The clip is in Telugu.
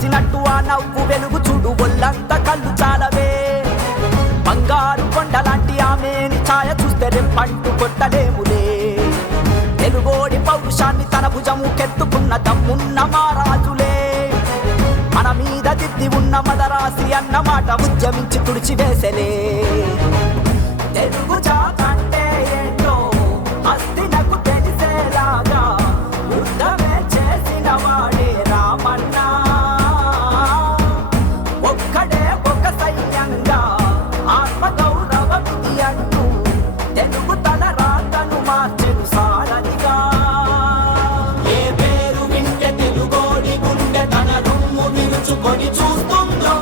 రాసినట్టు ఆ నవ్వు వెలుగు చూడు ఒళ్ళంత కళ్ళు చాలవే బంగారు కొండలాంటి ఆమెని ఛాయ చూస్తే రెప్పంటూ కొట్టలేములే తెలుగోడి పౌరుషాన్ని తన భుజము కెత్తుకున్న దమ్మున్న మారాజులే మన మీద దిద్ది ఉన్న మదరాసి అన్నమాట ఉద్యమించి తుడిచివేసలే తెలుగు జాతంటే ఏంటో అస్థినకు తెలిసేలాగా యుద్ధమే చేసిన వాడే రామన్నా ఒక్కడే ఒక సైన్యంగా ఆత్మగౌరవ విధి అంటూ తెలుగు తన రాతను మార్చెను సారథిగా ఏ పేరు వింటే తెలుగోడి గుండె తన రొమ్ము విరుచుకొని చూస్తుందో